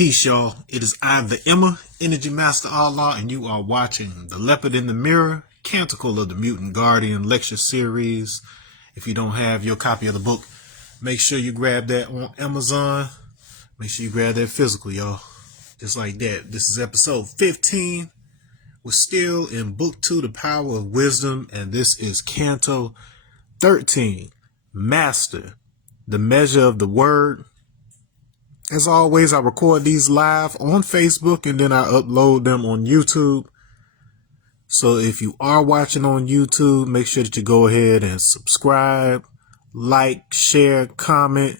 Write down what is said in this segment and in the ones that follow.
Peace, y'all. It is I, the Emma, Energy Master Allah, and you are watching The Leopard in the Mirror, Canticle of the Mutant Guardian lecture series. If you don't have your copy of the book, make sure you grab that on Amazon. Make sure you grab that physical, y'all. Just like that. This is episode 15. We're still in book 2, The Power of Wisdom, and this is Canto 13, Master, the Measure of the Word. As always, I record these live on Facebook and then I upload them on YouTube. So if you are watching on YouTube, make sure that you go ahead and subscribe, like, share, comment,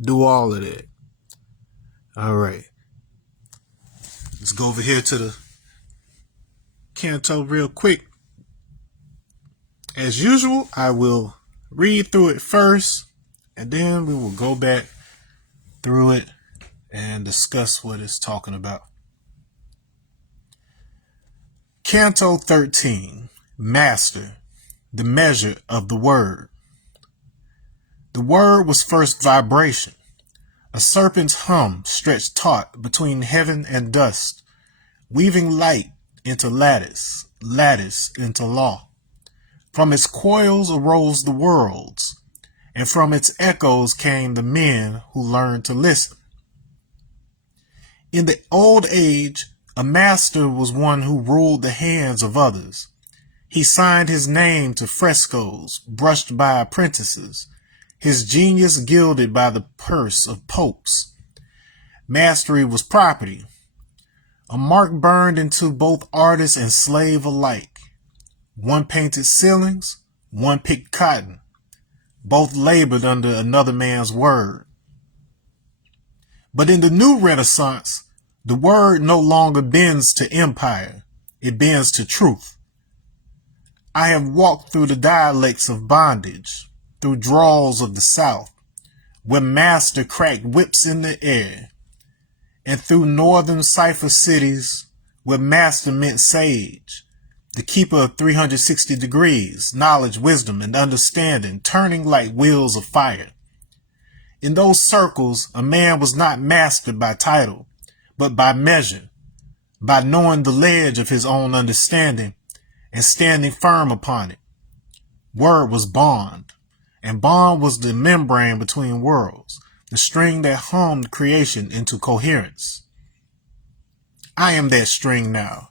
do all of that. All right. Let's go over here to the Canto real quick. As usual, I will read through it first and then we will go back through it and discuss what it's talking about. Canto 13, Master, the Measure of the Word. The word was first vibration. A serpent's hum stretched taut between heaven and dust, weaving light into lattice, lattice into law. From its coils arose the worlds, and from its echoes came the men who learned to listen. In the old age, a master was one who ruled the hands of others. He signed his name to frescoes brushed by apprentices, his genius gilded by the purse of popes. Mastery was property, a mark burned into both artist and slave alike. One painted ceilings, one picked cotton. Both labored under another man's word. But in the new Renaissance, the word no longer bends to empire, it bends to truth. I have walked through the dialects of bondage, through drawls of the South, where master cracked whips in the air, and through northern cipher cities, where master meant sage, the keeper of 360 degrees, knowledge, wisdom, and understanding, turning like wheels of fire. In those circles, a man was not mastered by title, but by measure, by knowing the ledge of his own understanding and standing firm upon it. Word was bond, and bond was the membrane between worlds, the string that hummed creation into coherence. I am that string now.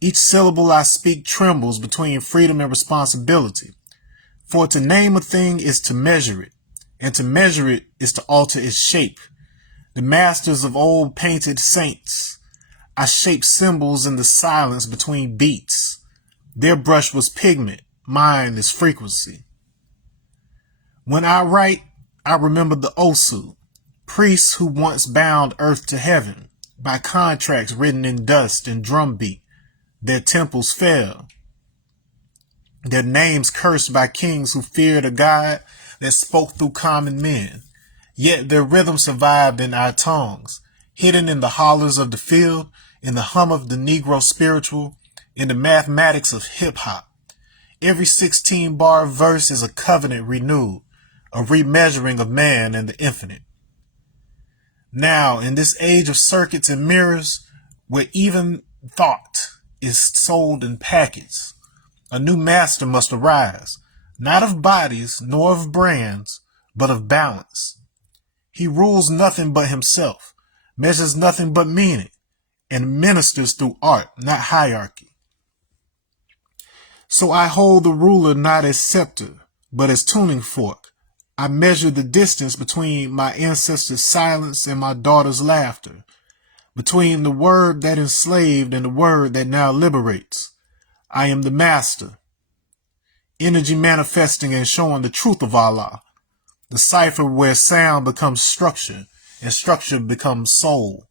Each syllable I speak trembles between freedom and responsibility, for to name a thing is to measure it, and to measure it is to alter its shape. The masters of old painted saints, I shaped symbols in the silence between beats. Their brush was pigment, mine is frequency. When I write, I remember the Osu, priests who once bound earth to heaven by contracts written in dust and drumbeat. Their temples fell, their names cursed by kings who feared a God that spoke through common men. Yet their rhythm survived in our tongues, hidden in the hollers of the field, in the hum of the Negro spiritual, in the mathematics of hip-hop. Every 16-bar verse is a covenant renewed, a remeasuring of man and the infinite. Now, in this age of circuits and mirrors, where even thought is sold in packets, a new master must arise, not of bodies nor of brands, but of balance. He rules nothing but himself, measures nothing but meaning, and ministers through art, not hierarchy. So I hold the ruler not as scepter, but as tuning fork. I measure the distance between my ancestors' silence and my daughter's laughter, between the word that enslaved and the word that now liberates. I am the master. Energy manifesting and showing the truth of Allah. The cipher where sound becomes structure and structure becomes soul.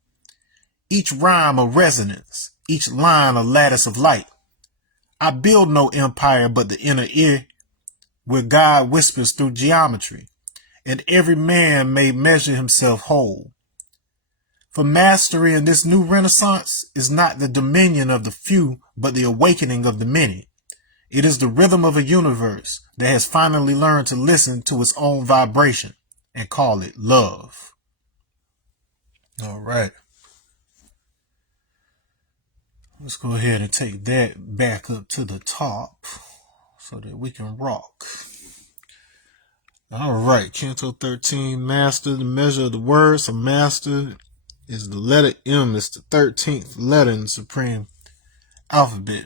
Each rhyme a resonance, each line a lattice of light. I build no empire but the inner ear, where God whispers through geometry, and every man may measure himself whole. For mastery in this new renaissance is not the dominion of the few, but the awakening of the many. It is the rhythm of a universe that has finally learned to listen to its own vibration and call it love. All right. Let's go ahead and take that back up to the top so that we can rock. All right, Canto 13, Master, the measure of the word. So Master is the letter M. It's the 13th letter in the Supreme Alphabet.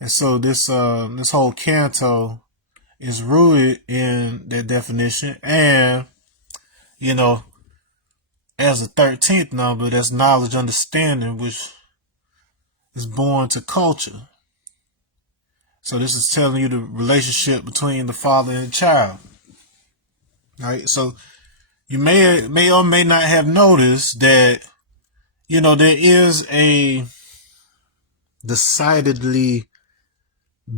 And so this whole canto is rooted in that definition, and as a 13th number, that's knowledge, understanding, which is born to culture. So this is telling you the relationship between the father and the child. Right? So you may or may not have noticed that, there is a decidedly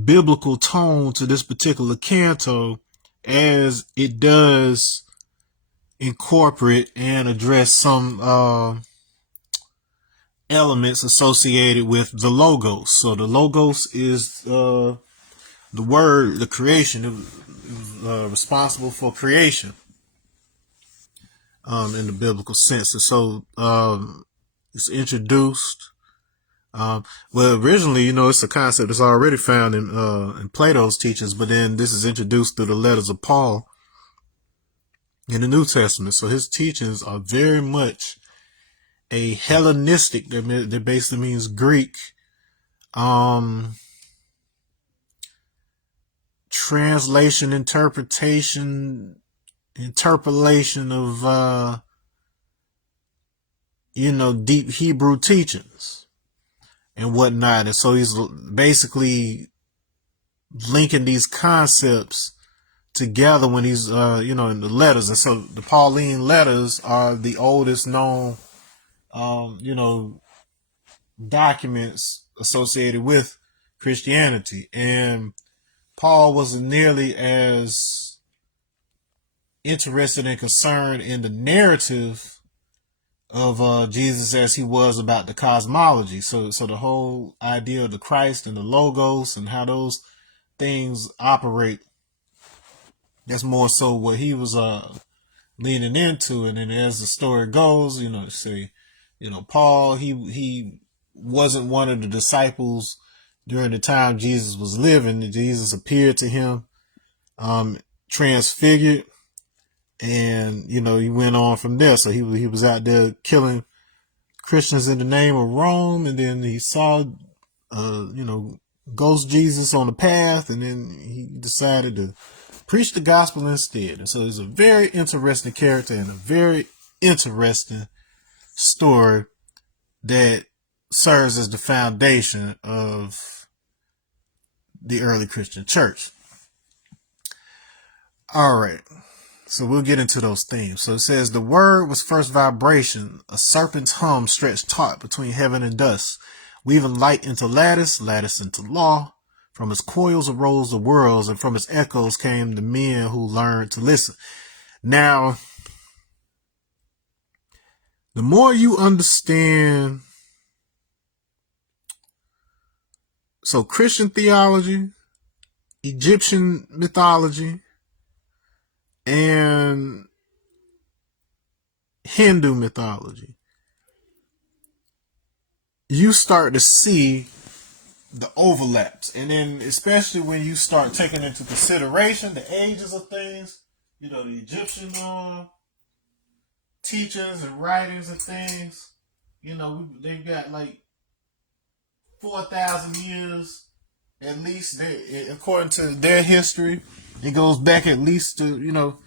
biblical tone to this particular canto, as it does incorporate and address some elements associated with the logos. So the logos is the word, the creation. It was responsible for creation in the biblical sense. And so it's introduced. Well, originally, it's a concept that's already found in Plato's teachings, but then this is introduced through the letters of Paul in the New Testament. So his teachings are very much a Hellenistic, that basically means Greek, translation, interpretation, interpolation of, deep Hebrew teachings and whatnot. And so he's basically linking these concepts together when he's, in the letters. And so the Pauline letters are the oldest known, documents associated with Christianity. And Paul wasn't nearly as interested and concerned in the narrative of Jesus as he was about the cosmology. So the whole idea of the Christ and the Logos and how those things operate, that's more so what he was leaning into. And then as the story goes, Paul, he wasn't one of the disciples during the time Jesus was living. Jesus appeared to him transfigured, and he went on from there. So he was out there killing Christians in the name of Rome, and then he saw ghost Jesus on the path, and then he decided to preach the gospel instead. And so it's a very interesting character and a very interesting story that serves as the foundation of the early Christian church. All right. So we'll get into those themes. So it says, the word was first vibration, a serpent's hum stretched taut between heaven and dust, weaving light into lattice, lattice into law. From its coils arose the worlds, and from its echoes came the men who learned to listen. Now, the more you understand, so Christian theology, Egyptian mythology, and Hindu mythology, you start to see the overlaps. And then especially when you start taking into consideration the ages of things, the Egyptian teachers and writings and things, they've got like 4,000 years at least. According to their history, it goes back at least to,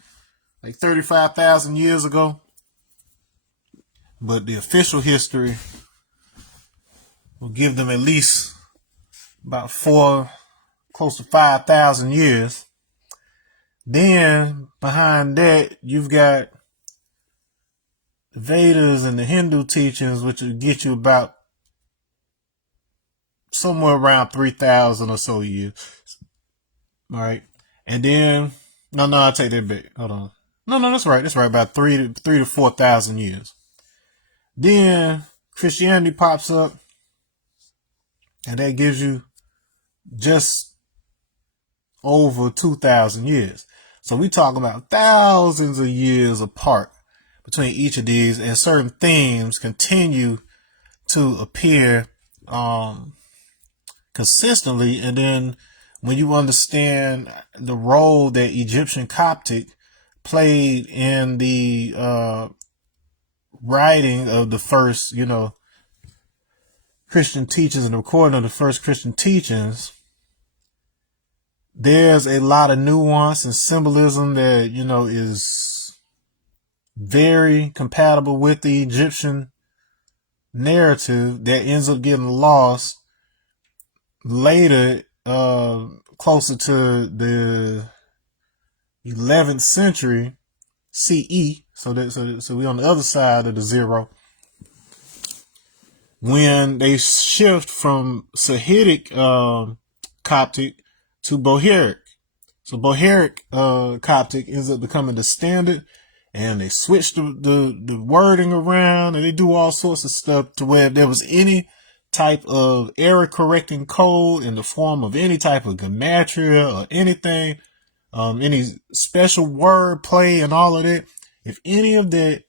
like 35,000 years ago. But the official history will give them at least about close to 5,000 years. Then behind that, you've got the Vedas and the Hindu teachings, which will get you about somewhere around 3,000 or so years. All right. And then, no, I'll take that back. Hold on. No, that's right. That's right. About 3,000 to 4,000 years. Then Christianity pops up, and that gives you just over 2,000 years. So we talk about thousands of years apart between each of these, and certain themes continue to appear consistently. And then when you understand the role that Egyptian Coptic played in the writing of the first, Christian teachings and the recording of the first Christian teachings, there's a lot of nuance and symbolism that, is very compatible with the Egyptian narrative that ends up getting lost later, closer to the 11th century CE. So we're on the other side of the zero, when they shift from Sahidic Coptic to Bohairic. So Bohairic Coptic ends up becoming the standard, and they switch the wording around, and they do all sorts of stuff to where if there was any type of error correcting code in the form of any type of gematria or anything, any special word play and all of that, if any of that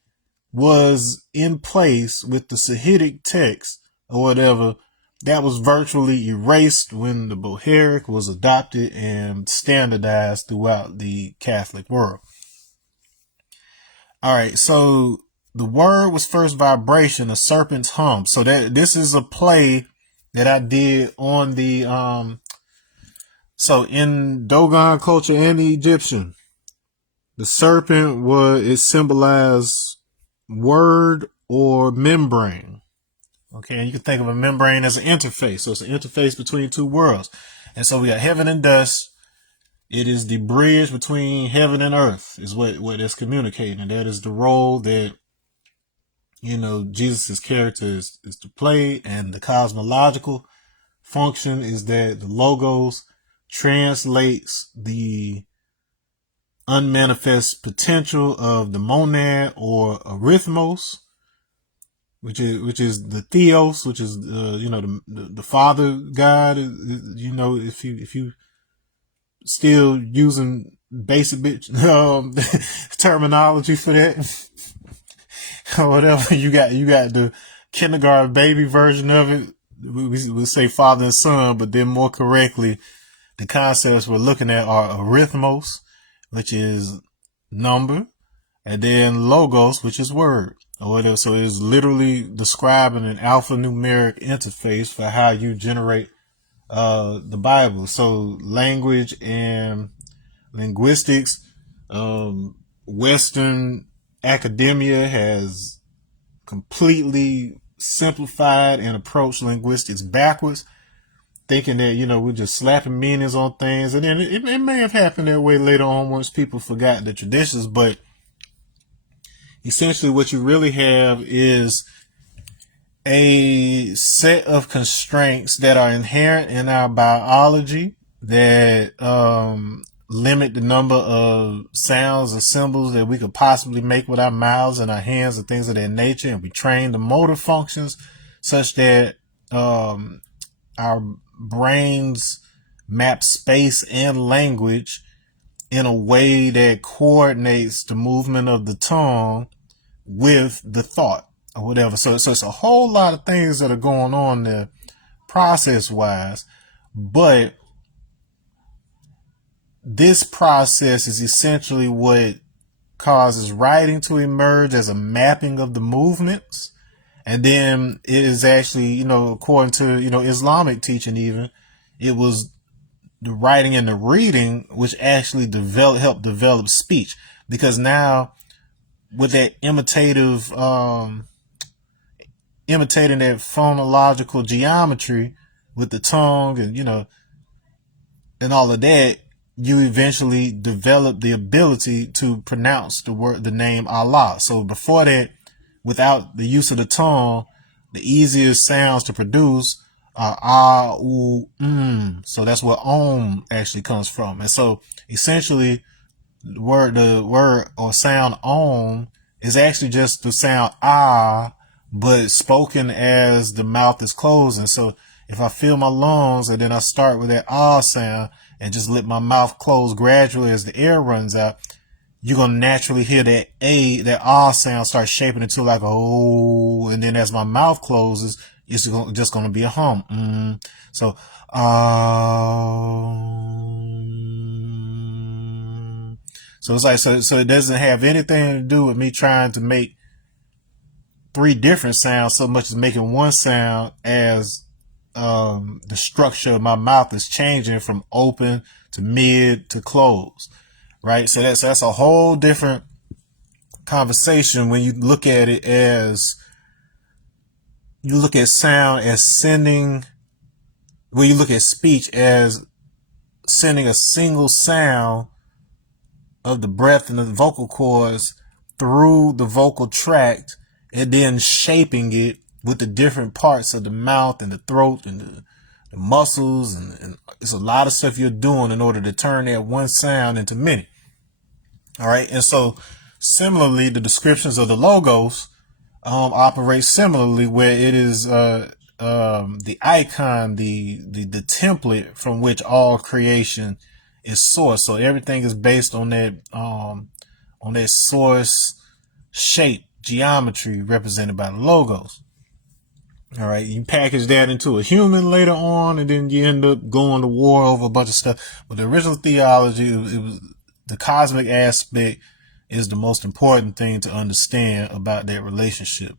was in place with the Sahidic text or whatever, that was virtually erased when the Bohairic was adopted and standardized throughout the Catholic world. All right, so the word was first vibration, a serpent's hum. So this is a play that I did on the so in Dogon culture and the Egyptian, the serpent it symbolized word or membrane. Okay, and you can think of a membrane as an interface. So it's an interface between two worlds. And so we got heaven and dust. It is the bridge between heaven and earth, is what it's communicating. And that is the role that, Jesus' character is to play. And the cosmological function is that the logos translates the unmanifest potential of the monad or arithmos, which is the theos, which is the father God. If you still using basic terminology for that or whatever, you got the kindergarten baby version of it. We say father and son, but then more correctly, the concepts we're looking at are arithmos, which is number, and then logos, which is word or whatever. So it's literally describing an alphanumeric interface for how you generate the Bible. So language and linguistics, Western academia has completely simplified and approached linguistics backwards, thinking that, we're just slapping meanings on things. And then it may have happened that way later on once people forgot the traditions, but essentially what you really have is a set of constraints that are inherent in our biology that limit the number of sounds and symbols that we could possibly make with our mouths and our hands and things of that nature. And we train the motor functions such that our brains map space and language in a way that coordinates the movement of the tongue with the thought or whatever. So it's a whole lot of things that are going on there process wise, but this process is essentially what causes writing to emerge as a mapping of the movements. And then it is actually, according to, Islamic teaching even, it was the writing and the reading which actually helped develop speech. Because now with that imitating that phonological geometry with the tongue and, and all of that, you eventually develop the ability to pronounce the name Allah. So before that, without the use of the tongue, the easiest sounds to produce are ah, oo, So that's where om actually comes from. And so essentially the word or sound om is actually just the sound ah, but spoken as the mouth is closed. And so if I fill my lungs and then I start with that ah sound and just let my mouth close gradually as the air runs out, you're going to naturally hear that that R sound start shaping into like a oh, and then as my mouth closes, it's just going to be a hum. So, so it's like, so it doesn't have anything to do with me trying to make three different sounds so much as making one sound as the structure of my mouth is changing from open to mid to close, right? So that's a whole different conversation when you look at it as, you look at sound as sending, when you look at speech as sending a single sound of the breath and the vocal cords through the vocal tract and then shaping it with the different parts of the mouth and the throat and the muscles. And it's a lot of stuff you're doing in order to turn that one sound into many. All right. And so similarly, the descriptions of the logos operate similarly, where it is the icon, the template from which all creation is sourced. So everything is based on that source shape, geometry represented by the logos. All right, you package that into a human later on, and then you end up going to war over a bunch of stuff. But the original theology, it was the cosmic aspect is the most important thing to understand about that relationship.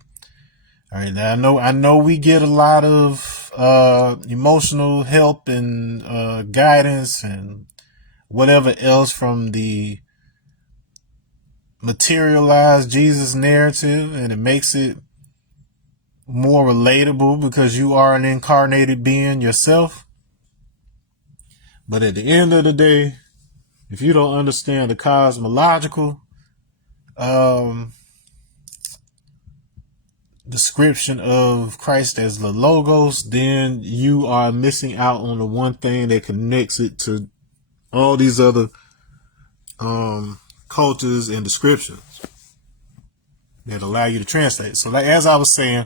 All right, now I know we get a lot of emotional help and guidance and whatever else from the materialized Jesus narrative, and it makes it more relatable because you are an incarnated being yourself. But at the end of the day, if you don't understand the cosmological description of Christ as the Logos, then you are missing out on the one thing that connects it to all these other cultures and descriptions that allow you to translate. So like, as I was saying,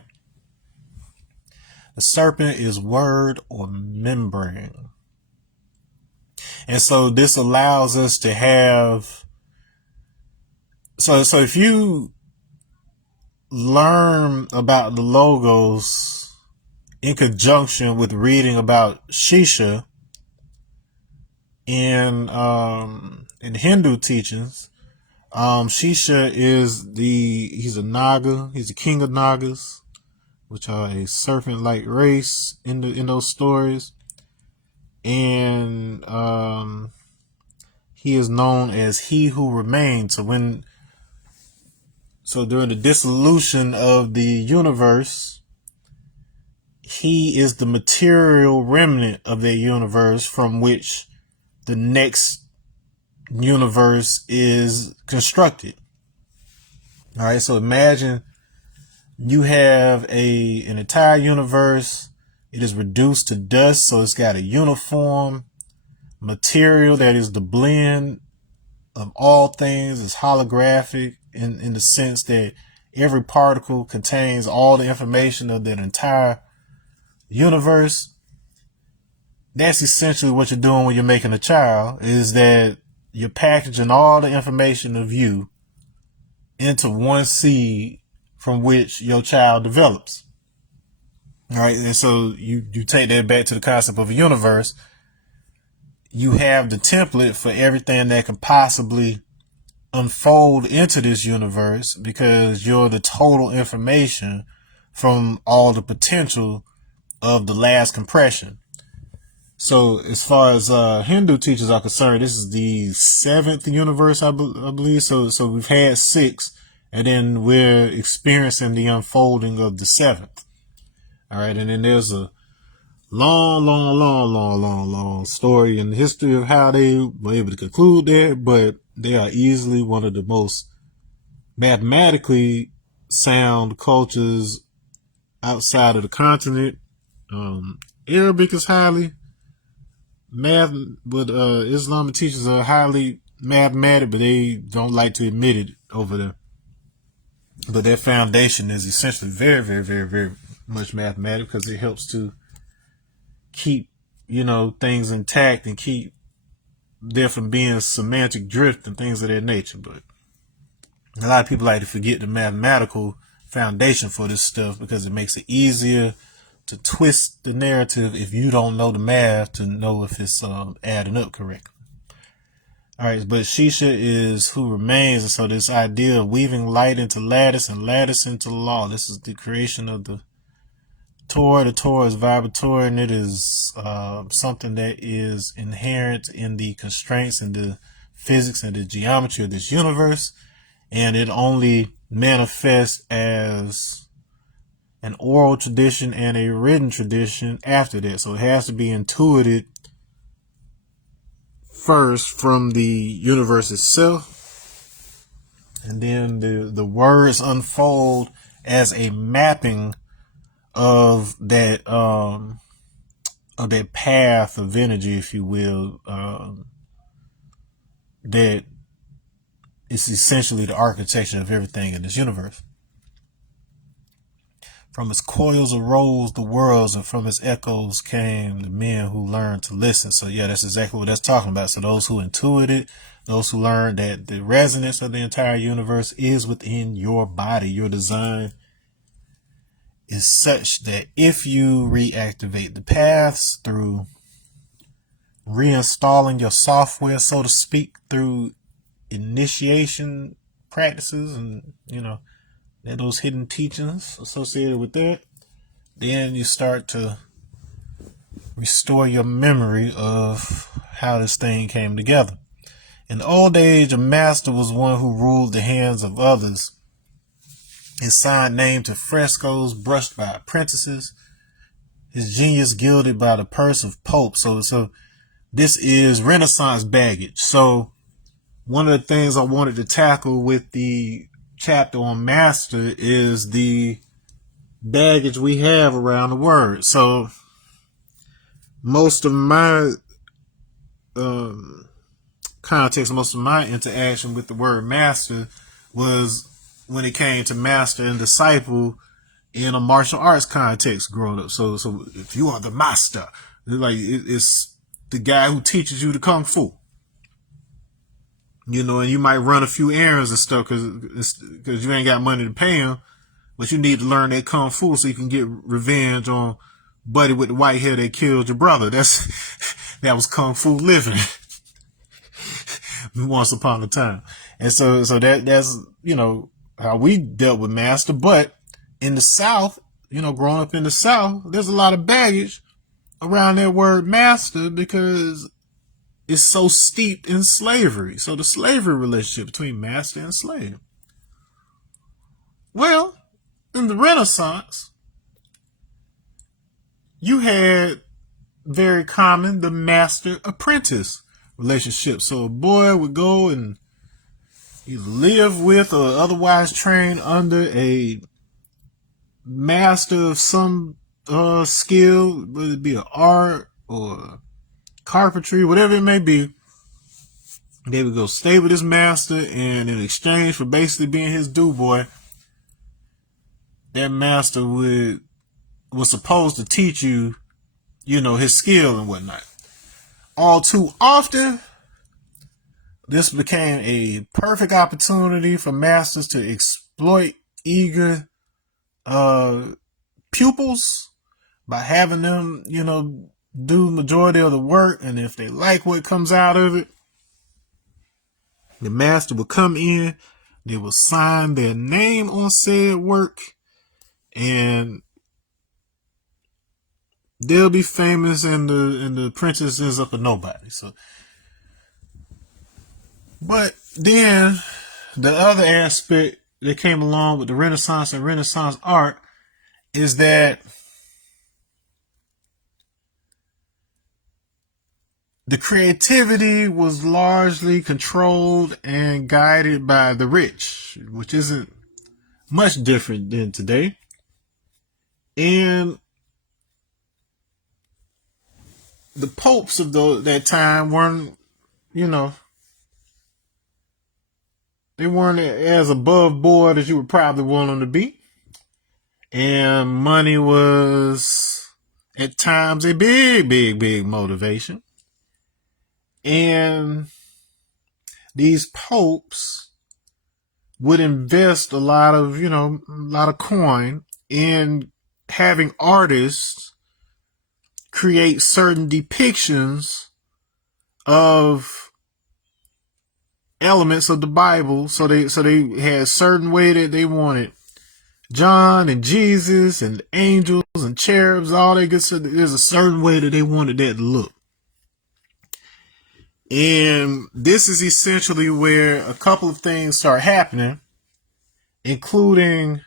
the serpent is word or membrane. And so this allows us to have, so if you learn about the logos in conjunction with reading about Shisha in Hindu teachings, Shisha he's a Naga, he's a king of Nagas, which are a serpent-like race in those stories. And he is known as he who remains. So during the dissolution of the universe, he is the material remnant of that universe from which the next universe is constructed. All right, so imagine you have an entire universe. It is reduced to dust, so it's got a uniform material that is the blend of all things. It's holographic in the sense that every particle contains all the information of that entire universe. That's essentially what you're doing when you're making a child, is that you're packaging all the information of you into one seed from which your child develops. All right, and so you take that back to the concept of a universe. You have the template for everything that can possibly unfold into this universe, because you're the total information from all the potential of the last compression. So as far as Hindu teachers are concerned, this is the 7th universe, I believe. So we've had 6, and then we're experiencing the unfolding of the 7th. All right, and then there's a long story in the history of how they were able to conclude that, but they are easily one of the most mathematically sound cultures outside of the continent. Arabic is highly math, but Islamic teachers are highly mathematic, but they don't like to admit it over there. But their foundation is essentially very, very, very, very much mathematic, because it helps to keep, things intact and keep there from being semantic drift and things of that nature. But a lot of people like to forget the mathematical foundation for this stuff because it makes it easier to twist the narrative if you don't know the math to know if it's adding up correctly. All right, but Shisha is who remains, and so this idea of weaving light into lattice and lattice into law. This is the creation of the Torah. The Torah is vibratory, and it is something that is inherent in the constraints and the physics and the geometry of this universe, and it only manifests as an oral tradition and a written tradition after that. So it has to be intuited first from the universe itself, and then the words unfold as a mapping of that path of energy, if you will, that is essentially the architecture of everything in this universe. From its coils arose the worlds, and from its echoes came the men who learned to listen. So yeah, that's exactly what that's talking about. So those who intuit it, those who learned that the resonance of the entire universe is within your body. Your design is such that if you reactivate the paths through reinstalling your software, so to speak, through initiation practices and, those hidden teachings associated with that, then you start to restore your memory of how this thing came together. In the old age, a master was one who ruled the hands of others. His sign named to frescoes brushed by apprentices. His genius gilded by the purse of popes. So this is Renaissance baggage. So one of the things I wanted to tackle with the chapter on Master is the baggage we have around the word. So most of my context, most of my interaction with the word master was when it came to master and disciple in a martial arts context growing up. So if you are the master, it's the guy who teaches you the kung fu. And you might run a few errands and stuff because you ain't got money to pay him, but you need to learn that kung fu so you can get revenge on buddy with the white hair that killed your brother. That was kung fu living once upon a time. And so that's how we dealt with master. But in the South, growing up in the South, there's a lot of baggage around that word master because it's so steeped in slavery. So the slavery relationship between master and slave. Well, in the Renaissance, you had very common the master-apprentice relationship. So a boy would go and either live with or otherwise train under a master of some skill, whether it be an art or carpentry, whatever it may be. They would go stay with his master, and in exchange for basically being his do boy, that master was supposed to teach you, his skill and whatnot. All too often, this became a perfect opportunity for masters to exploit eager pupils by having them, do the majority of the work, and if they like what comes out of it, the master will come in, they will sign their name on said work, and they'll be famous, and the apprentice ends up a nobody. So, but then the other aspect that came along with the Renaissance and Renaissance art is that the creativity was largely controlled and guided by the rich, which isn't much different than today. And the popes of that time weren't, they weren't as above board as you would probably want them to be. And money was at times a big, big, big motivation. And these popes would invest a lot of coin in having artists create certain depictions of elements of the Bible. So they had a certain way that they wanted John and Jesus and angels and cherubs, all that good stuff. There's a certain way that they wanted that to look. And this is essentially where a couple of things start happening, including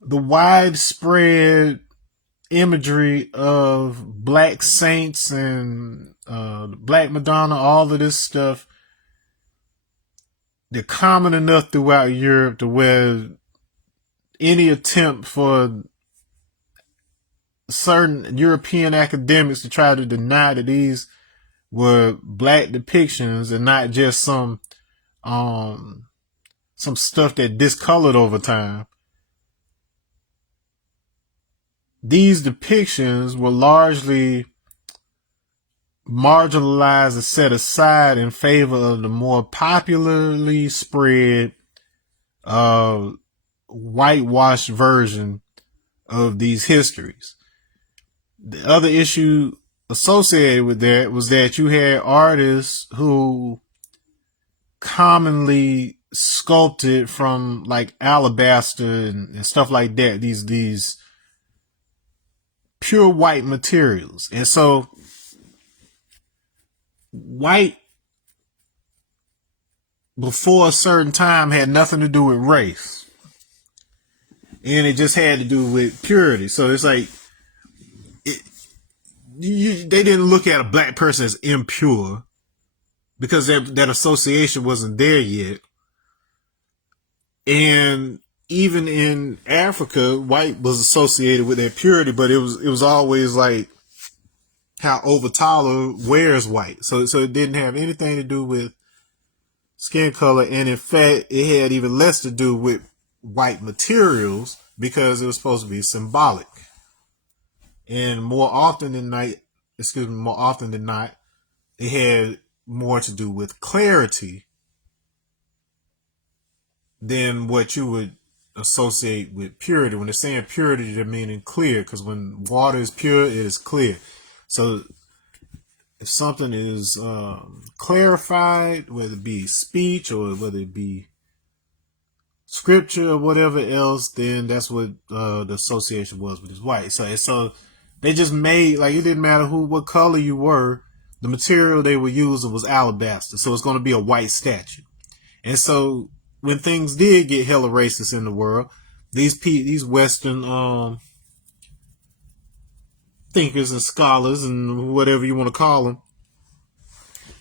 the widespread imagery of black saints and Black Madonna, all of this stuff. They're common enough throughout Europe to where any attempt for certain European academics to try to deny that these were black depictions and not just some stuff that discolored over time. These depictions were largely marginalized and set aside in favor of the more popularly spread whitewashed version of these histories. The other issue associated with that was that you had artists who commonly sculpted from like alabaster and stuff like that, these pure white materials. And so white before a certain time had nothing to do with race, and it just had to do with purity. So it's like they didn't look at a black person as impure because that association wasn't there yet. And even in Africa, white was associated with that purity, but it was always like how Ovatala wears white. So it didn't have anything to do with skin color. And in fact, it had even less to do with white materials because it was supposed to be symbolic. And more often than not, it had more to do with clarity than what you would associate with purity. When they're saying purity, they're meaning clear, because when water is pure, it is clear. So if something is clarified, whether it be speech or whether it be scripture or whatever else, then that's what the association was with this white. So they just made, like, it didn't matter what color you were, the material they were using was alabaster. So it's going to be a white statue. And so when things did get hella racist in the world, these Western thinkers and scholars and whatever you want to call them,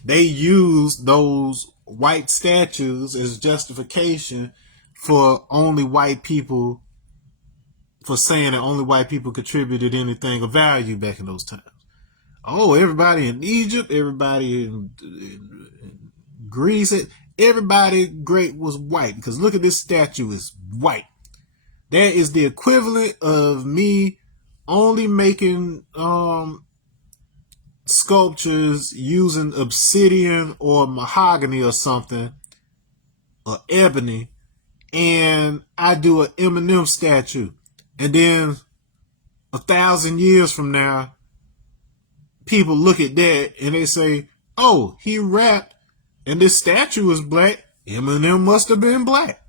they used those white statues as justification for only white people, for saying that only white people contributed anything of value back in those times. Oh, everybody in Egypt, everybody in Greece, everybody great was white, because look at this statue, is white. That is the equivalent of me only making sculptures using obsidian or mahogany or something, or ebony, and I do an Eminem statue, and then 1,000 years from now, people look at that and they say, oh, he rapped and this statue is black, Eminem must have been black.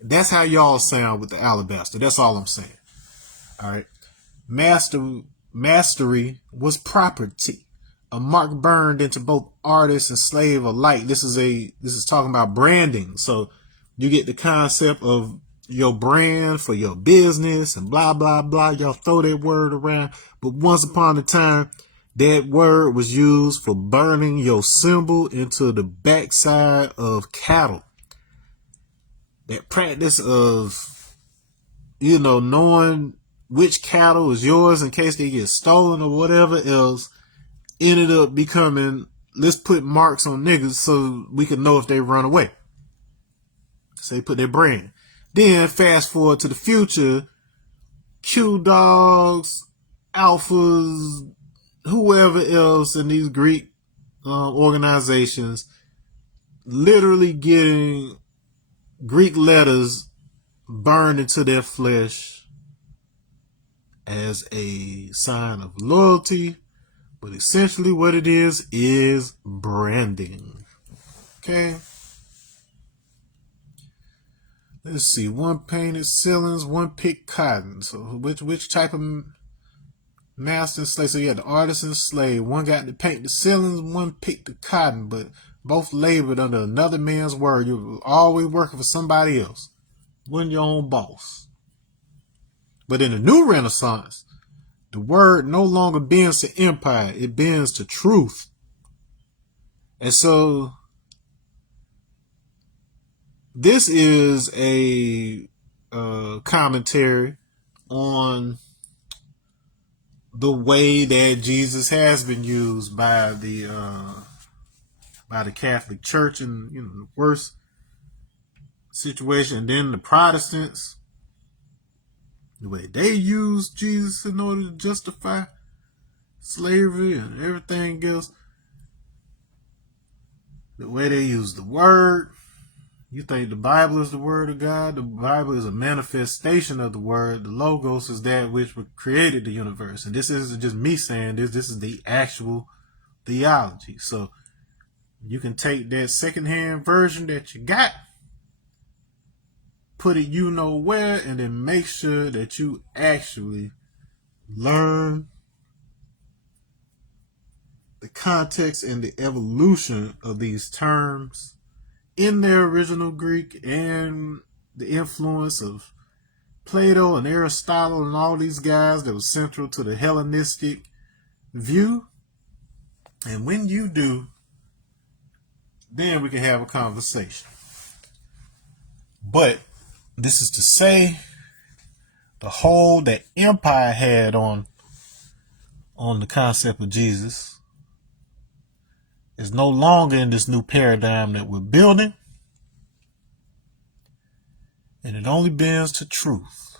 That's how y'all sound with the alabaster. That's all I'm saying. All right. Mastery was property, a mark burned into both artist and slave alike. This is talking about branding. So you get the concept of your brand for your business and blah, blah, blah. Y'all throw that word around. But once upon a time, that word was used for burning your symbol into the backside of cattle. That practice of, knowing which cattle is yours in case they get stolen or whatever else, ended up becoming, let's put marks on niggas so we can know if they run away. So they put their brand. Then fast forward to the future, Q dogs, alphas, whoever else in these Greek organizations literally getting Greek letters burned into their flesh as a sign of loyalty, but essentially what it is branding. Okay. Let's see. One painted ceilings, one picked cotton. So which type of master and slave? So you had the artist and slave. One got to paint the ceilings, one picked the cotton, but both labored under another man's word. You were always working for somebody else. Wasn't your own boss. But in the new Renaissance, the word no longer bends to empire. It bends to truth. And so this is a commentary on the way that Jesus has been used by the Catholic Church in the worst situation, and then the Protestants, the way they use Jesus in order to justify slavery and everything else, the way they use the word. You think the Bible is the word of God? The Bible is a manifestation of the word. The Logos is that which created the universe. And this isn't just me saying this. This is the actual theology. So you can take that secondhand version that you got, put it you know where, and then make sure that you actually learn the context and the evolution of these terms in their original Greek, and the influence of Plato and Aristotle and all these guys that was central to the Hellenistic view. And when you do, then we can have a conversation. But this is to say, the hold that empire had on the concept of Jesus is no longer in this new paradigm that we're building, and it only bends to truth.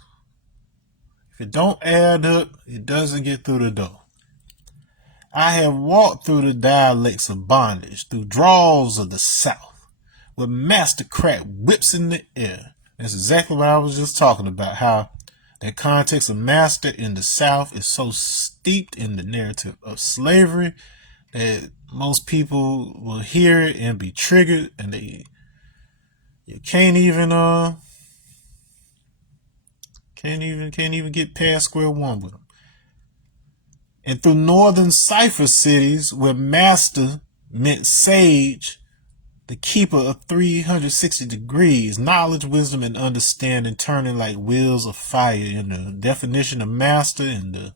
If it don't add up, it doesn't get through the door. I have walked through the dialects of bondage, through draws of the South, with master crack whips in the air. That's exactly what I was just talking about, how that context of master in the South is so steeped in the narrative of slavery that most people will hear it and be triggered, and you can't even get past square one with them. And through northern cipher cities where master meant sage, the keeper of 360 degrees, knowledge, wisdom, and understanding turning like wheels of fire. In the definition of master in the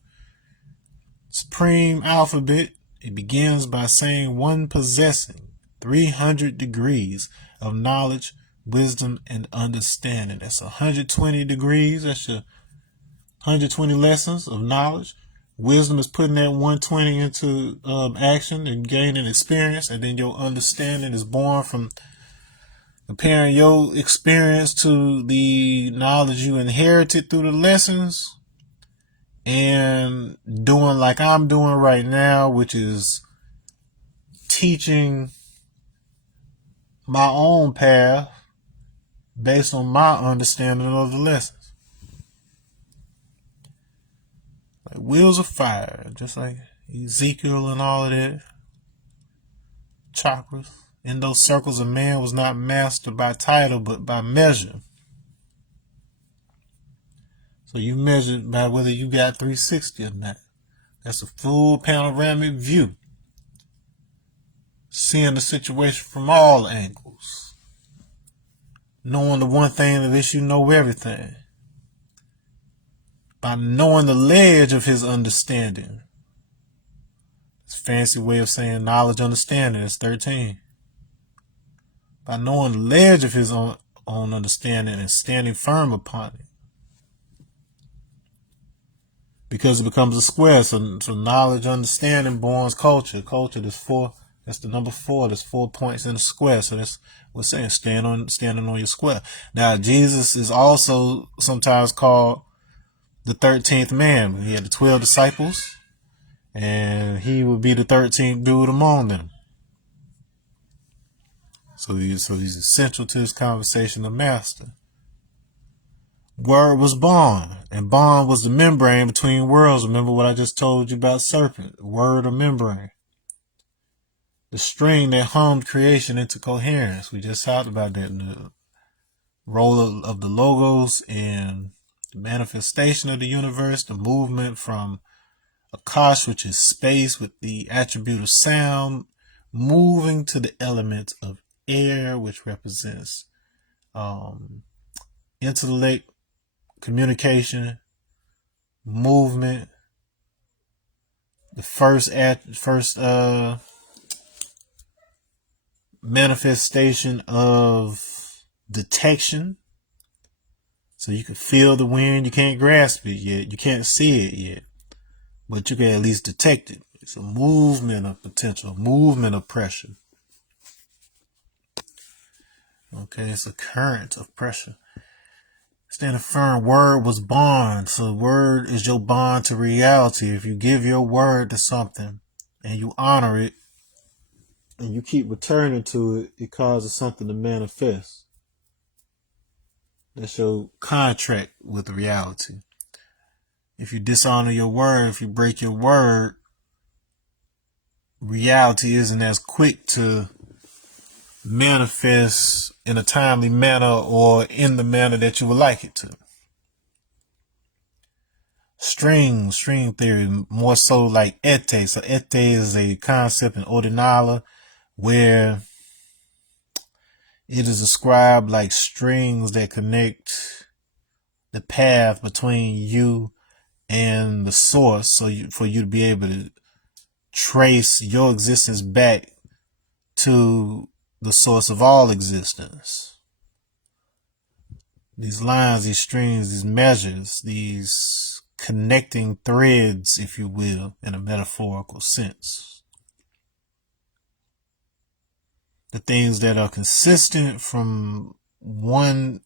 supreme alphabet, it begins by saying one possessing 300 degrees of knowledge, wisdom, and understanding. That's 120 degrees. That's your 120 lessons of knowledge. Wisdom is putting that 120 into action and gaining experience. And then your understanding is born from comparing your experience to the knowledge you inherited through the lessons, and doing like I'm doing right now, which is teaching my own path based on my understanding of the lessons. Like wheels of fire, just like Ezekiel and all of that. Chakras. In those circles, a man was not mastered by title, but by measure. So you measure by whether you got 360 or not. That's a full panoramic view. Seeing the situation from all angles. Knowing the one thing of this, you know everything. By knowing the ledge of his understanding. It's a fancy way of saying knowledge, understanding. It's 13. By knowing the ledge of his own understanding and standing firm upon it. Because it becomes a square. So knowledge, understanding borns culture. Culture, there's 4. That's the number 4. There's 4 points in a square. So that's what we're saying, standing on your square. Now, Jesus is also sometimes called the 13th man. He had the 12 disciples. and he would be the 13th dude among them. So he's essential to this conversation of Masta. Word was bond, and bond was the membrane between worlds. Remember what I just told you about serpent, word or membrane. The string that hummed creation into coherence. We just talked about that in the role of the logos and the manifestation of the universe, the movement from Akash, which is space with the attribute of sound, moving to the element of air, which represents intellect, communication, movement. The first manifestation of detection. So you can feel the wind. You can't grasp it yet. You can't see it yet. But you can at least detect it. It's a movement of potential, movement of pressure. Okay, it's a current of pressure. Stand firm, word was bond. So word is your bond to reality. If you give your word to something and you honor it and you keep returning to it, it causes something to manifest. That's your contract with reality. If you dishonor your word, if you break your word, reality isn't as quick to manifest in a timely manner or in the manner that you would like it to. String theory, more so like ete. So ete is a concept in Ordinala where it is described like strings that connect the path between you and the source, so for you to be able to trace your existence back to the source of all existence. These lines, these strings, these measures, these connecting threads, if you will, in a metaphorical sense. The things that are consistent from one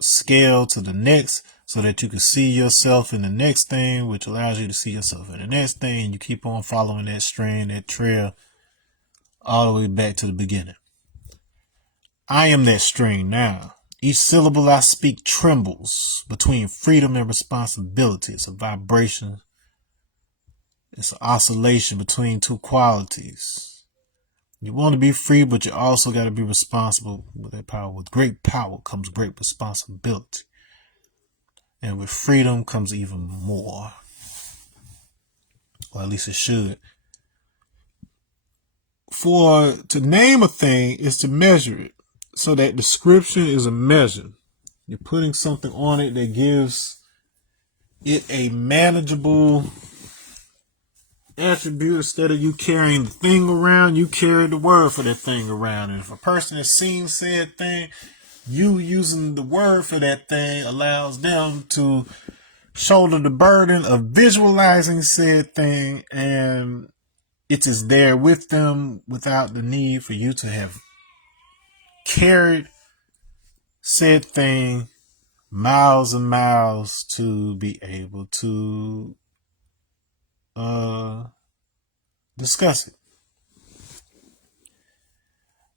scale to the next, so that you can see yourself in the next thing, which allows you to see yourself in the next thing, and you keep on following that string, that trail, all the way back to the beginning. I am that string now. Each syllable I speak trembles between freedom and responsibility. It's a vibration. It's an oscillation between two qualities. You want to be free, but you also got to be responsible with that power. With great power comes great responsibility. And with freedom comes even more. Or at least it should. To name a thing is to measure it. So that description is a measure. You're putting something on it that gives it a manageable attribute. Instead of you carrying the thing around, you carry the word for that thing around. And if a person has seen said thing, you using the word for that thing allows them to shoulder the burden of visualizing said thing, and it is there with them without the need for you to have carried said thing miles and miles to be able to discuss it.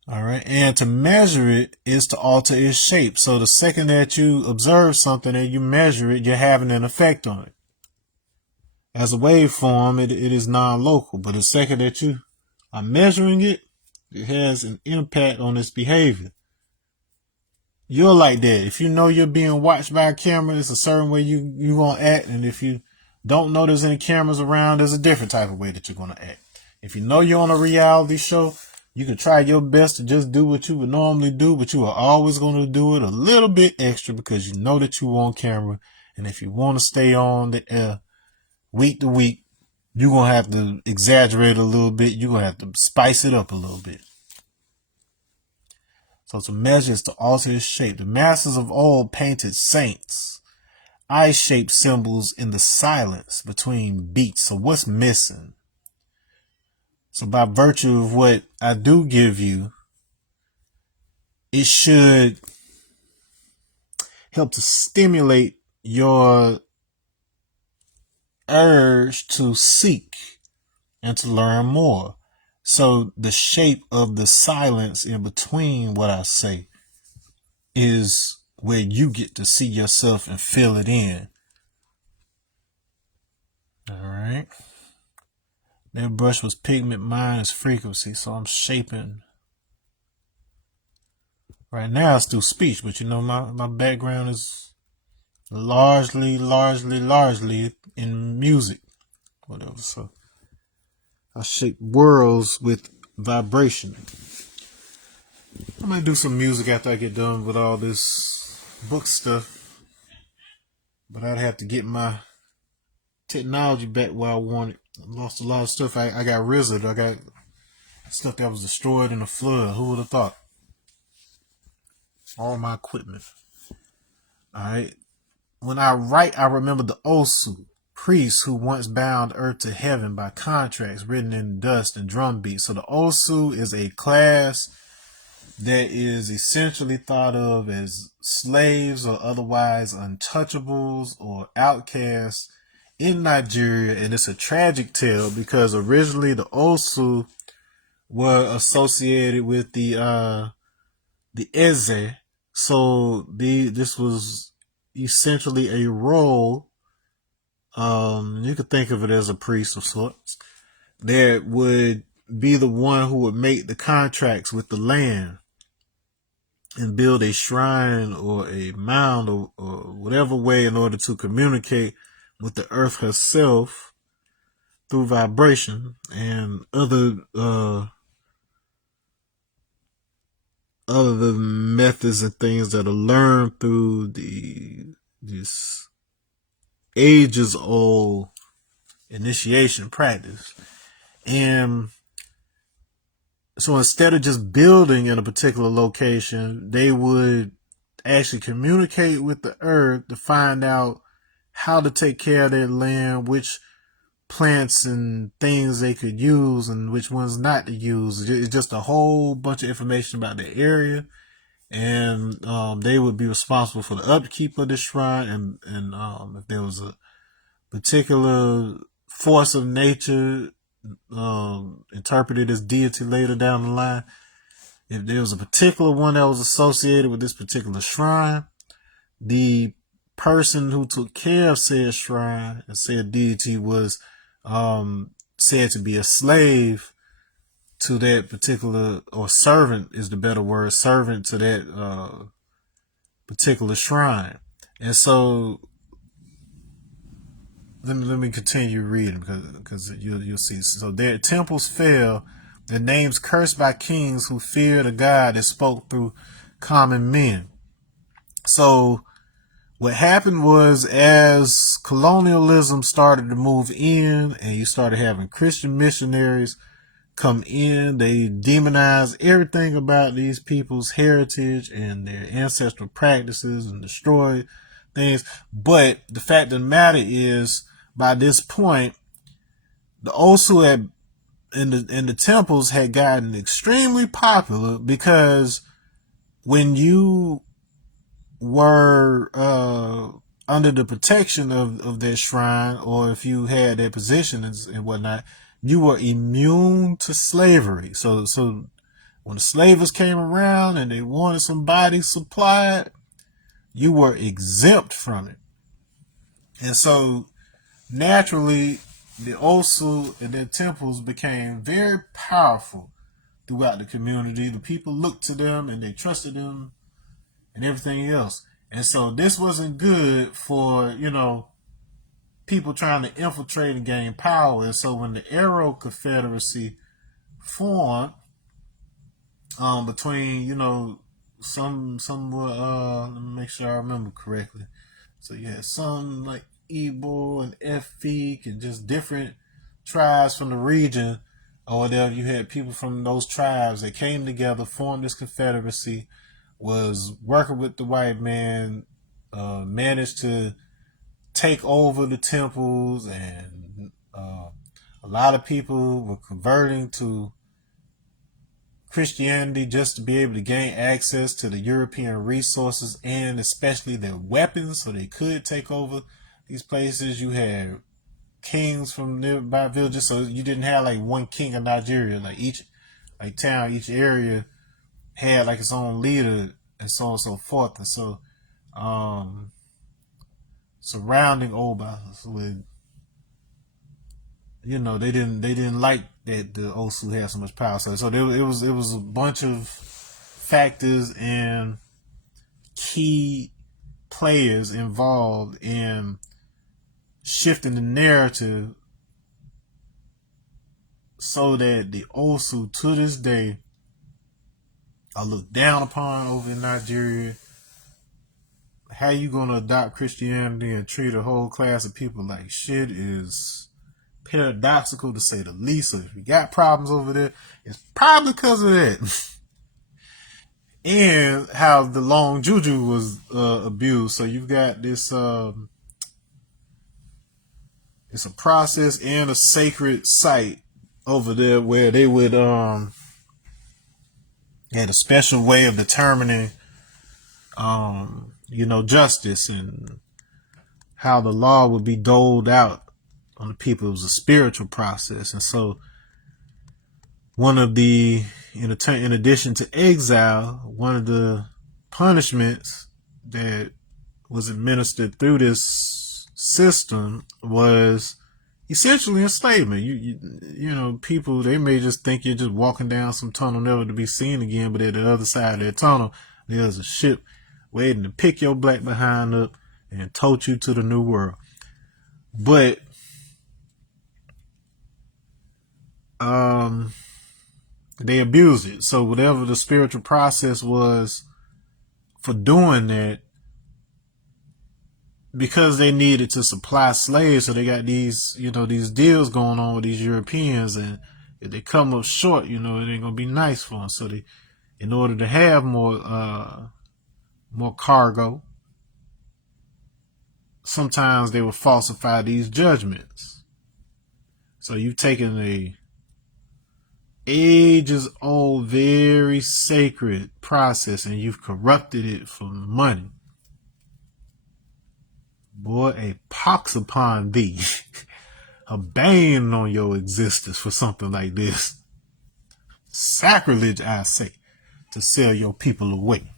All right. And to measure it is to alter its shape. So the second that you observe something and you measure it, you're having an effect on it. As a waveform, it is non-local. But the second that you are measuring it, it has an impact on its behavior. You're like that. If you know you're being watched by a camera, it's a certain way you're going to act. And if you don't know there's any cameras around, there's a different type of way that you're going to act. If you know you're on a reality show, you can try your best to just do what you would normally do, but you are always going to do it a little bit extra because you know that you're on camera. And if you want to stay on the air week to week, you're going to have to exaggerate a little bit. You're going to have to spice it up a little bit. So to measure is to alter its shape. The masters of old painted saints, eye-shaped symbols in the silence between beats. So what's missing? So by virtue of what I do give you, it should help to stimulate your urge to seek and to learn more. So the shape of the silence in between what I say is where you get to see yourself and fill it in. All right. That brush was pigment, mine is frequency. So I'm shaping. Right now it's through speech, but you know, my background is largely in music. Whatever. So I shape worlds with vibration. I might do some music after I get done with all this book stuff. But I'd have to get my technology back where I want it. I lost a lot of stuff. I got RZA. I got stuff that was destroyed in a flood. Who would have thought? All my equipment. Alright. When I write, I remember the Osu, priests who once bound earth to heaven by contracts written in dust and drum beats. So the Osu is a class that is essentially thought of as slaves or otherwise untouchables or outcasts in Nigeria. And it's a tragic tale because originally the Osu were associated with the Eze. So this was essentially a role. You could think of it as a priest of sorts that would be the one who would make the contracts with the land and build a shrine or a mound or whatever way in order to communicate with the earth herself through vibration and other methods and things that are learned through this ages old initiation practice. And so instead of just building in a particular location, they would actually communicate with the earth to find out how to take care of their land, which plants and things they could use and which ones not to use. It's just a whole bunch of information about the area. And they would be responsible for the upkeep of the shrine. And if there was a particular force of nature interpreted as deity later down the line, if there was a particular one that was associated with this particular shrine, the person who took care of said shrine and said deity was said to be a slave to that particular, or servant is the better word, servant to that particular shrine. And so let me continue reading because you'll see. So their temples fell, their names cursed by kings who feared a God that spoke through common men. So what happened was, as colonialism started to move in and you started having Christian missionaries come in, they demonized everything about these people's heritage and their ancestral practices and destroyed things. But the fact of the matter is, by this point, the Osu in the temples had gotten extremely popular because when you were under the protection of their shrine, or if you had their position and whatnot, you were immune to slavery. So when the slavers came around and they wanted some bodies supplied, you were exempt from it. And so naturally, the Osu and their temples became very powerful throughout the community. The people looked to them and they trusted them and everything else. And so this wasn't good for, people trying to infiltrate and gain power. And so when the Arrow Confederacy formed, between, let me make sure I remember correctly. So you had some like Igbo and Efik and just different tribes from the region or whatever. You had people from those tribes that came together, formed this confederacy, was working with the white man, managed to take over the temples, and a lot of people were converting to Christianity just to be able to gain access to the European resources and especially their weapons so they could take over these places. You had kings from nearby villages. So you didn't have like one king of Nigeria. Like each like town, each area had like its own leader and so on and so forth. And so um surrounding Oba with, they didn't like that the Osu had so much power. So it was a bunch of factors and key players involved in shifting the narrative so that the Osu to this day are looked down upon over in Nigeria. How you gonna adopt Christianity and treat a whole class of people like shit is paradoxical to say the least. So if you got problems over there, it's probably because of that. And how the long juju was abused. So you've got this it's a process and a sacred site over there where they would had a special way of determining justice and how the law would be doled out on the people. It was a spiritual process. And so one of the, in addition to exile, one of the punishments that was administered through this system was essentially enslavement. People, they may just think you're just walking down some tunnel never to be seen again, but at the other side of that tunnel, there's a ship waiting to pick your black behind up and tote you to the new world. But they abused it. So whatever the spiritual process was for doing that, because they needed to supply slaves, so they got these deals going on with these Europeans, and if they come up short, it ain't gonna be nice for them. So they, in order to have more cargo, sometimes they would falsify these judgments. So you've taken a ages old, very sacred process and you've corrupted it for money. Boy, a pox upon thee. A bane on your existence for something like this. Sacrilege, I say, to sell your people away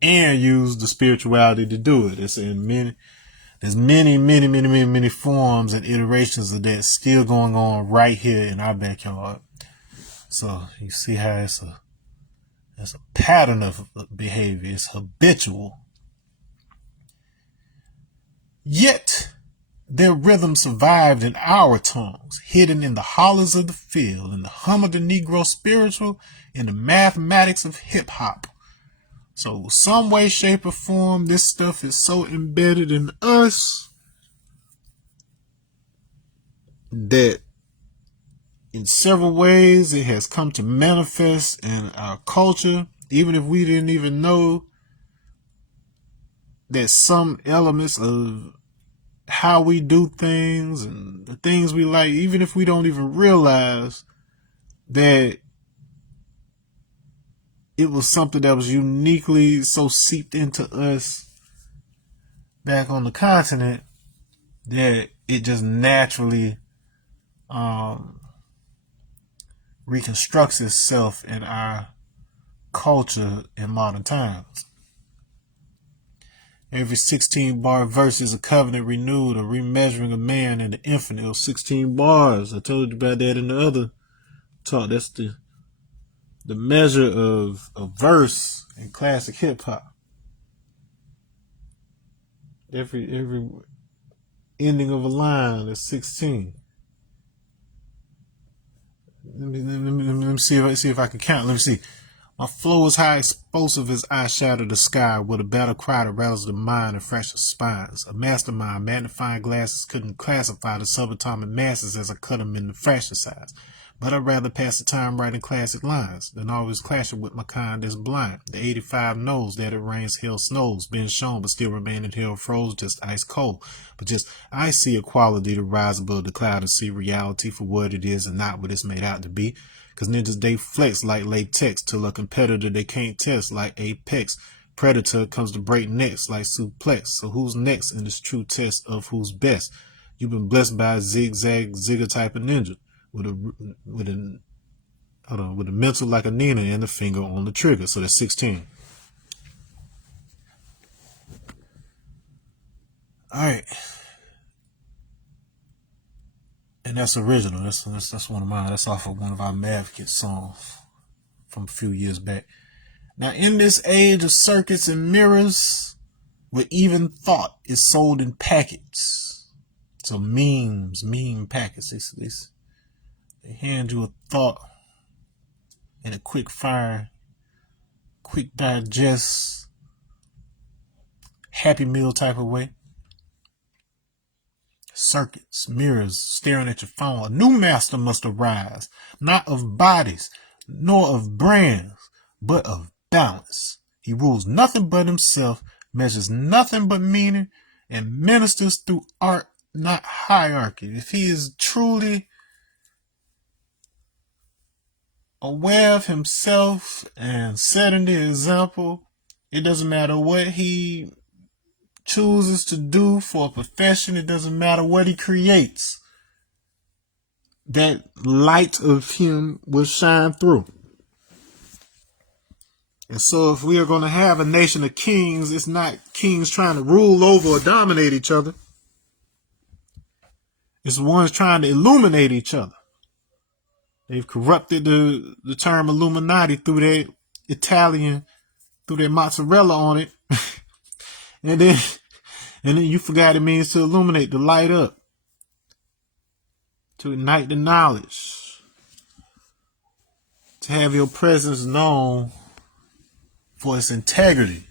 and use the spirituality to do it. There's many forms and iterations of that still going on right here in our backyard. So you see how it's a pattern of behavior. It's habitual. Yet their rhythm survived in our tongues, hidden in the hollows of the field, in the hum of the Negro spiritual, in the mathematics of hip hop. So some way, shape, or form, this stuff is so embedded in us that in several ways it has come to manifest in our culture, even if we didn't even know that some elements of how we do things and the things we like, even if we don't even realize that it was something that was uniquely so seeped into us back on the continent that it just naturally reconstructs itself in our culture in modern times. Every 16 bar verse is a covenant renewed, a remeasuring of man in the infinite. It was 16 bars. I told you about that in the other talk. That's the measure of a verse in classic hip hop. Every ending of a line is 16. Let me see if I can count. Let me see. My flow is high explosive as I shatter the sky with a battle cry that rattles the mind and fractures spines. A mastermind, magnifying glasses couldn't classify the subatomic masses as I cut them into fraction size. But I'd rather pass the time writing classic lines than always clashing with my kind that's blind. The 85 knows that it rains, hell snows, been shown but still remain in hell froze, just ice cold. But just I see a quality to rise above the cloud and see reality for what it is and not what it's made out to be. Cause ninjas they flex like latex till a competitor they can't test like Apex. Predator comes to break necks like suplex. So who's next in this true test of who's best? You've been blessed by a zigzag zigger type of ninja with a mental like a Nina and the finger on the trigger. So that's 16. All right. And that's original. That's one of mine. That's off of one of our Mav Kit songs from a few years back. Now, in this age of circuits and mirrors, where even thought is sold in packets. So meme packets. They hand you a thought in a quick fire, quick digest, Happy Meal type of way. Circuits, mirrors, staring at your phone. A new master must arise, not of bodies, nor of brands, but of balance. He rules nothing but himself, measures nothing but meaning, and ministers through art, not hierarchy. If he is truly aware of himself and setting the example, it doesn't matter what he chooses to do for a profession. It doesn't matter what he creates. That light of him will shine through. And so if we are going to have a nation of kings, it's not kings trying to rule over or dominate each other. It's the ones trying to illuminate each other. They've corrupted the term Illuminati through their Italian, through their mozzarella on it. and then you forgot it means to illuminate, to light up, to ignite the knowledge, to have your presence known for its integrity.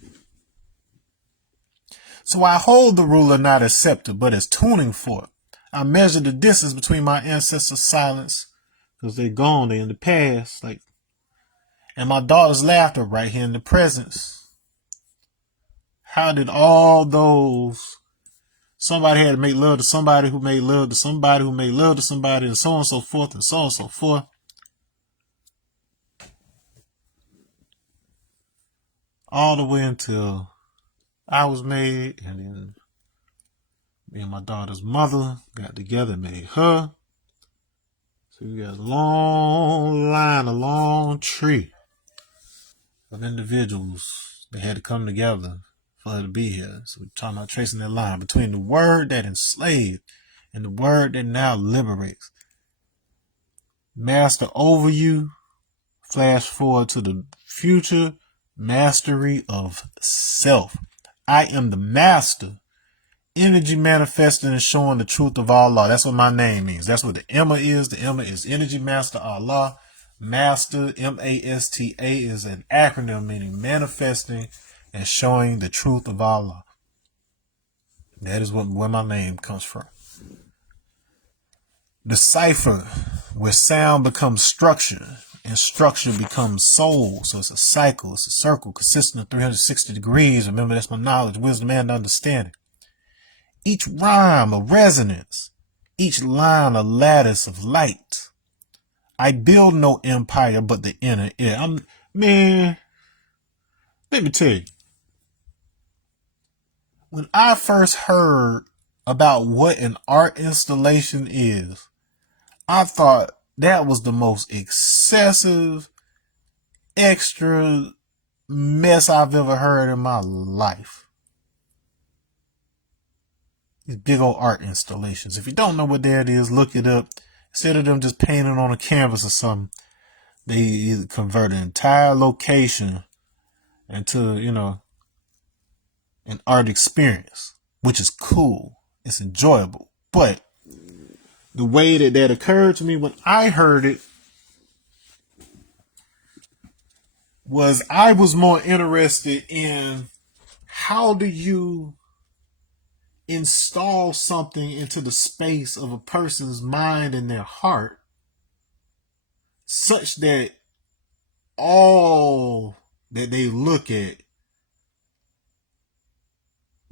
So I hold the ruler not as scepter, but as tuning fork. I measure the distance between my ancestors' silence, because they're gone, they're in the past, and my daughter's laughter right here in the presence. How did all those, somebody had to make love to somebody who made love to somebody who made love to somebody, and so on and so forth, and so on and so forth. All the way until I was made, and then me and my daughter's mother got together and made her. So you got a long line, a long tree of individuals that had to come together for her to be here. So we're talking about tracing that line between the word that enslaved and the word that now liberates. Master over you, flash forward to the future, mastery of self. I am the master. Energy manifesting and showing the truth of Allah. That's what my name means. That's what the Emma is. The Emma is Energy Master Allah. Master, M-A-S-T-A, is an acronym meaning manifesting and showing the truth of Allah. That is where my name comes from. The cipher, where sound becomes structure and structure becomes soul. So it's a cycle, it's a circle consistent of 360 degrees. Remember, that's my knowledge, wisdom, and understanding. Each rhyme a resonance, each line a lattice of light. I build no empire but the inner ear. Man, let me tell you. When I first heard about what an art installation is, I thought that was the most excessive, extra mess I've ever heard in my life. These big old art installations. If you don't know what that is, look it up. Instead of them just painting on a canvas or something, they either convert an entire location into, an art experience, which is cool. It's enjoyable. But the way that occurred to me when I heard it was I was more interested in how do you install something into the space of a person's mind and their heart such that all that they look at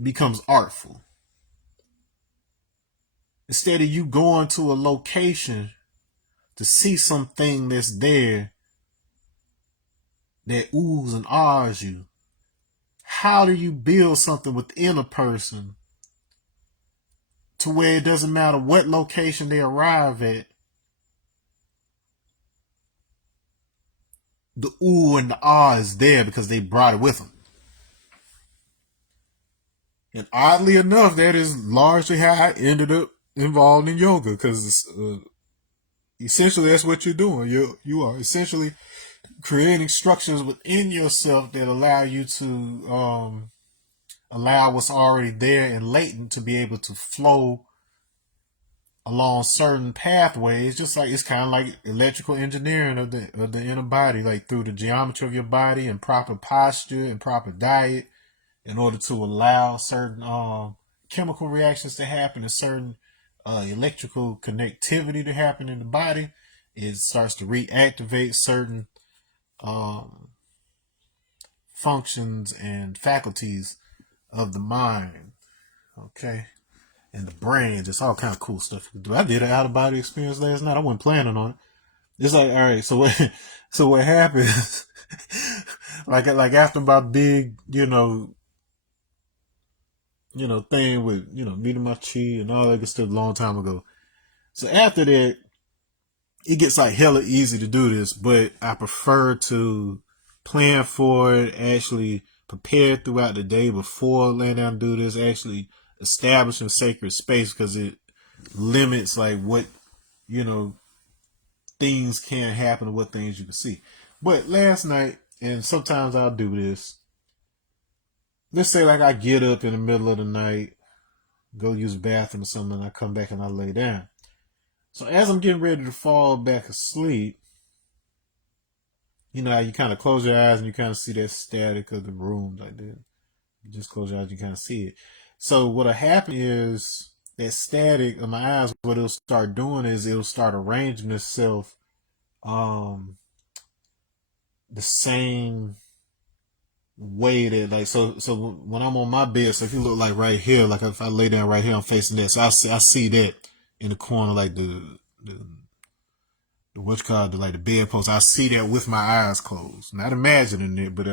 becomes artful. Instead of you going to a location to see something that's there that oohs and ahs you, how do you build something within a person to where it doesn't matter what location they arrive at, the ooh and the ah is there because they brought it with them. And oddly enough, that is largely how I ended up involved in yoga, because essentially that's what you're doing. You are essentially creating structures within yourself that allow you to allow what's already there and latent to be able to flow along certain pathways. Just like it's kind of like electrical engineering of the inner body, like through the geometry of your body and proper posture and proper diet, in order to allow certain chemical reactions to happen and certain electrical connectivity to happen in the body. It starts to reactivate certain functions and faculties of the mind, okay, and the brain. Just all kind of cool stuff you can do. I did an out of body experience last night. I wasn't planning on it. It's like, all right, so what happens? like after my big, thing with meeting my chi and all that good stuff a long time ago. So after that, it gets like hella easy to do this, but I prefer to plan for it, actually prepare throughout the day before laying down to do this, actually establishing sacred space, because it limits like what, things can happen and what things you can see. But last night, and sometimes I'll do this, let's say like I get up in the middle of the night, go use the bathroom or something, and I come back and I lay down. So as I'm getting ready to fall back asleep, you kind of close your eyes and you kind of see that static of the room like that. You just close your eyes, you kind of see it. So what'll happen is that static of my eyes, what it'll start doing is it'll start arranging itself the same way that, like, so when I'm on my bed, so if you look like right here, like if I lay down right here, I'm facing that, so I see that in the corner, like the what's called like the bedpost. I see that with my eyes closed, not imagining it, but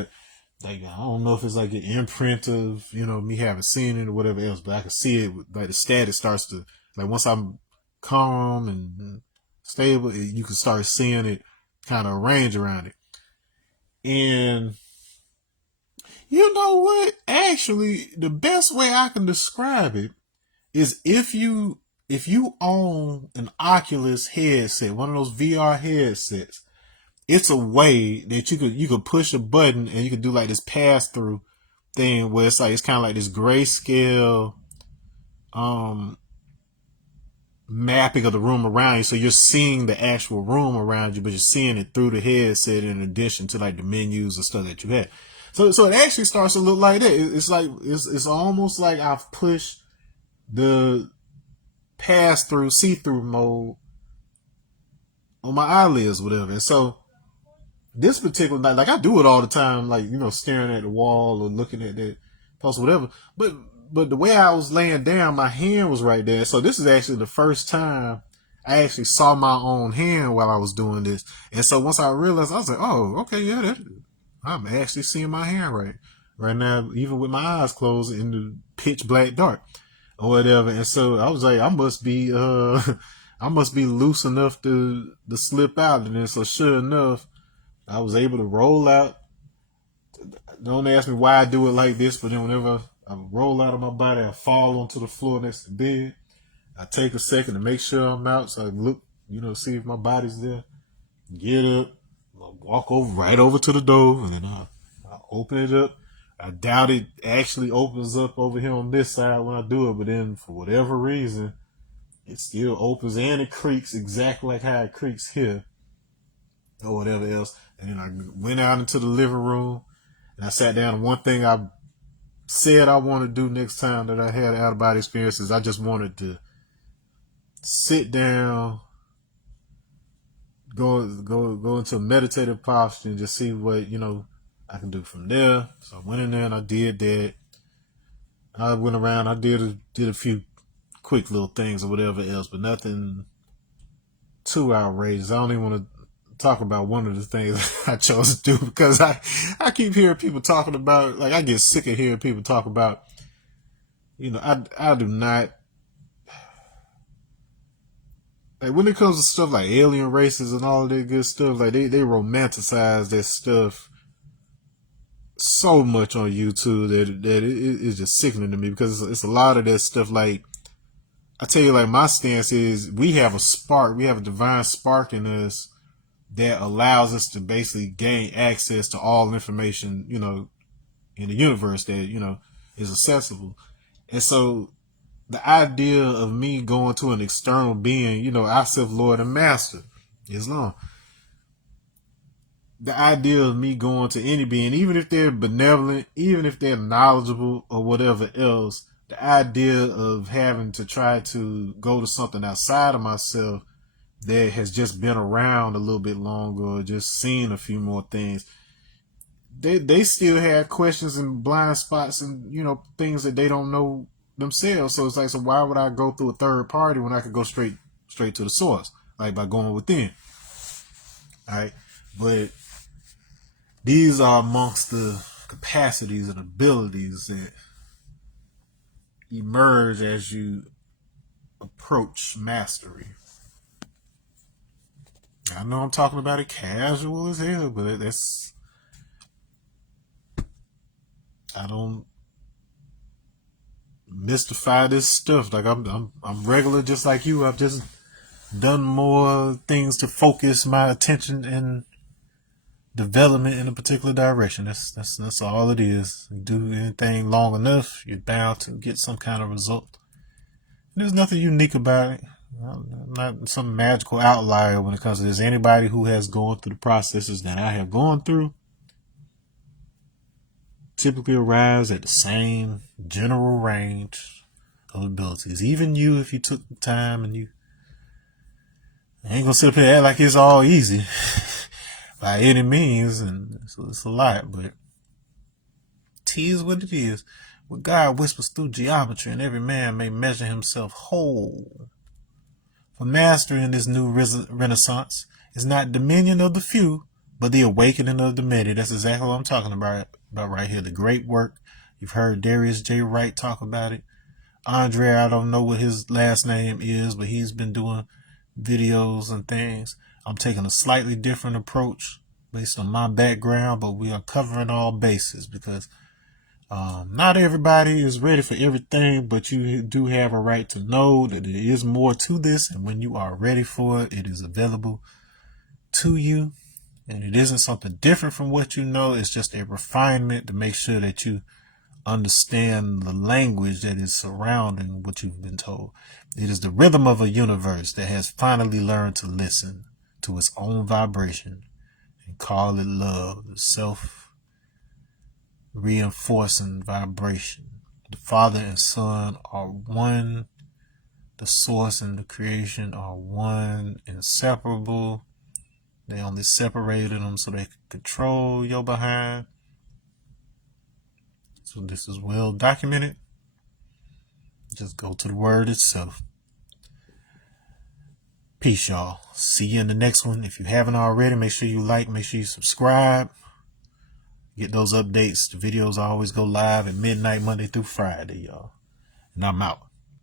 like I don't know if it's like an imprint of me having seen it or whatever else, but I can see it. Like the static starts to, like, once I'm calm and stable, you can start seeing it kind of arrange around it. And you know what? Actually, the best way I can describe it is if you own an Oculus headset, one of those VR headsets, it's a way that you could push a button and you could do like this pass through thing where it's kind of like this grayscale mapping of the room around you. So you're seeing the actual room around you, but you're seeing it through the headset in addition to like the menus and stuff that you have. So it actually starts to look like that. It's almost like I've pushed the pass-through, see-through mode on my eyelids, whatever. And so this particular night, like I do it all the time, like, staring at the wall or looking at that post, whatever. But the way I was laying down, my hand was right there. So this is actually the first time I actually saw my own hand while I was doing this. And so once I realized, I was like, oh, okay, yeah, I'm actually seeing my hand right now, even with my eyes closed in the pitch black dark or whatever. And so I was like, I must be loose enough to slip out. And then so sure enough, I was able to roll out. Don't ask me why I do it like this, but then whenever I roll out of my body, I fall onto the floor next to the bed. I take a second to make sure I'm out, so I look, see if my body's there. Get up, walk right over to the door, and then I open it up. I doubt it actually opens up over here on this side when I do it, but then for whatever reason, it still opens and it creaks exactly like how it creaks here or whatever else. And then I went out into the living room and I sat down, and one thing I said I want to do next time that I had out of body experiences, I just wanted to sit down, go into a meditative posture and just see what I can do from there. So I went in there and I did that. I went around, I did a few quick little things or whatever else, but nothing too outrageous. I don't even want to talk about one of the things I chose to do, because I keep hearing people talking about, like, I get sick of hearing people talk about, I do not like when it comes to stuff like alien races and all of that good stuff, like they romanticize that stuff so much on YouTube that it's just sickening to me, because it's a lot of that stuff. Like I tell you, like my stance is we have a spark, we have a divine spark in us that allows us to basically gain access to all information, in the universe that, is accessible. And so the idea of me going to an external being, our self Lord and Master, Islam, the idea of me going to any being, even if they're benevolent, even if they're knowledgeable or whatever else, the idea of having to try to go to something outside of myself that has just been around a little bit longer or just seen a few more things, they still have questions and blind spots and, things that they don't know themselves. So it's like, so why would I go through a third party when I could go straight to the source, like by going within? All right. But these are amongst the capacities and abilities that emerge as you approach mastery. I know I'm talking about it casual as hell, but I don't mystify this stuff. Like I'm regular, just like you. I've just done more things to focus my attention and development in a particular direction. That's all it is. You do anything long enough, you're bound to get some kind of result. There's nothing unique about it. I'm not some magical outlier when it comes to this. Anybody who has gone through the processes that I have gone through typically arrives at the same general range of abilities. Even you, if you took the time, and you ain't gonna sit up here and act like it's all easy by any means, and it's a lot, but it is what it is. What God whispers through geometry, and every man may measure himself whole. For mastery in this new renaissance is not dominion of the few, but the awakening of the many. That's exactly what I'm talking about right here. The great work. You've heard Darius J. Wright talk about it. Andre, I don't know what his last name is, but he's been doing videos and things. I'm taking a slightly different approach based on my background, but we are covering all bases because not everybody is ready for everything, but you do have a right to know that there is more to this, and when you are ready for it, it is available to you, and it isn't something different from what you know. It's just a refinement to make sure that you understand the language that is surrounding what you've been told. It is the rhythm of a universe that has finally learned to listen to its own vibration and call it love, the self-reinforcing vibration. The Father and Son are one. The source and the creation are one, inseparable. They only separated them so they could control your behind. So this is well documented. Just go to the word itself. Peace, y'all. See you in the next one. If you haven't already, make sure you like, make sure you subscribe. Get those updates. The videos always go live at midnight, Monday through Friday, y'all. And I'm out.